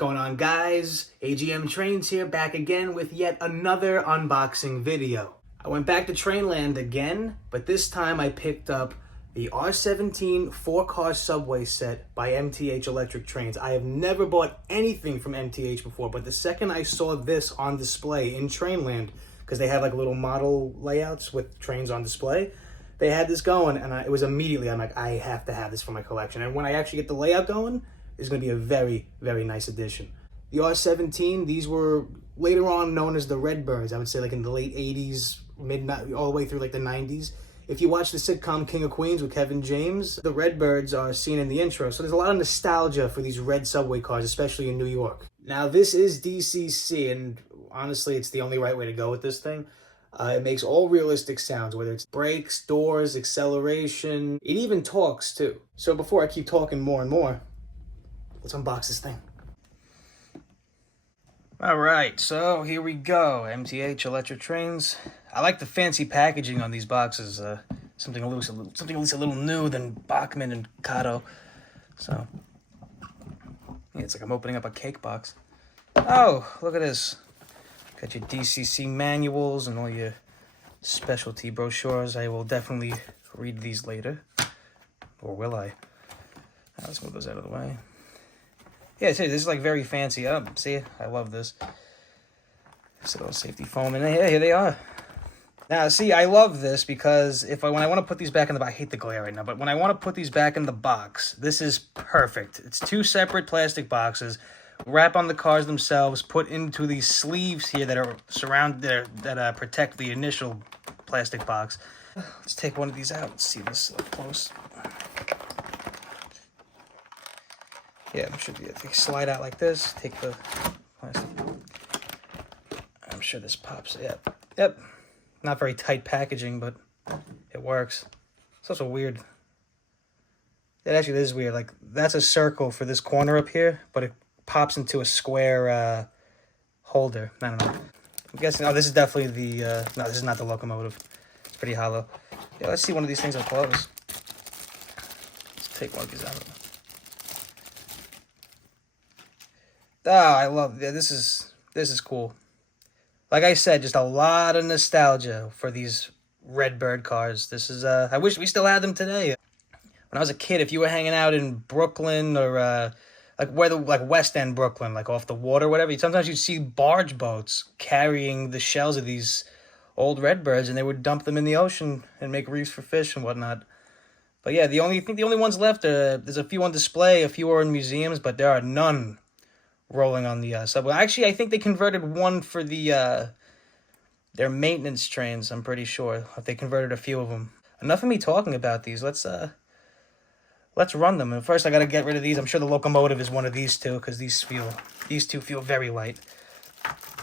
going on, guys? AGM Trains here, back again with yet another unboxing video. I went back to Trainland again, but this time I picked up the R17 4-car subway set by MTH Electric Trains. I have never bought anything from MTH before, but the second I saw this on display in Trainland, because they have like little model layouts with trains on display, they had this going, and it was immediately, I'm like, I have to have this for my collection. And when I actually get the layout going, it's going to be a very, very nice addition. The R17, these were later on known as the Redbirds, I would say like in the late 80s, all the way through like the 90s. If you watch the sitcom King of Queens with Kevin James, the Redbirds are seen in the intro. So there's a lot of nostalgia for these red subway cars, especially in New York. Now this is DCC, and honestly, it's the only right way to go with this thing. It makes all realistic sounds, whether it's brakes, doors, acceleration. It even talks too. So before I keep talking more and more, let's unbox this thing. All right, so here we go. MTH Electric Trains. I like the fancy packaging on these boxes. Something at least a little new than Bachmann and Kato. So yeah, it's like I'm opening up a cake box. Oh, look at this. Got your DCC manuals and all your specialty brochures. I will definitely read these later. Or will I? Let's move those out of the way. Yeah, see, this is like very fancy. See, I love this. This little safety foam, and here they are. Now, see, I love this because when I want to put these back in the box, I hate the glare right now, but when I want to put these back in the box, this is perfect. It's two separate plastic boxes. Wrap on the cars themselves, put into these sleeves here that are that protect the initial plastic box. Let's take one of these out. Let's see this up close. Yeah, I'm sure they slide out like this. Take the plastic. I'm sure this pops. Yep. Not very tight packaging, but it works. It's also weird. It actually is weird. Like, that's a circle for this corner up here, but it pops into a square holder. I don't know. I'm guessing. Oh, this is definitely the. No, this is not the locomotive. It's pretty hollow. Yeah, let's see one of these things up close. Let's take one of these out. Oh, I love. Yeah, this is cool. Like I said, just a lot of nostalgia for these Redbird cars. This is. I wish we still had them today. When I was a kid, if you were hanging out in Brooklyn or like West End Brooklyn, like off the water, whatever, sometimes you'd see barge boats carrying the shells of these old Redbirds, and they would dump them in the ocean and make reefs for fish and whatnot. But yeah, the only ones left are, there's a few on display, a few are in museums, but there are none rolling on the subway. Actually, I think they converted one for the their maintenance trains. I'm pretty sure they converted a few of them. Enough of me talking about these. Let's run them. And first, I gotta get rid of these. I'm sure the locomotive is one of these two because these two feel very light.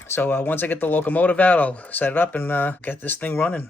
So once I get the locomotive out, I'll set it up and get this thing running.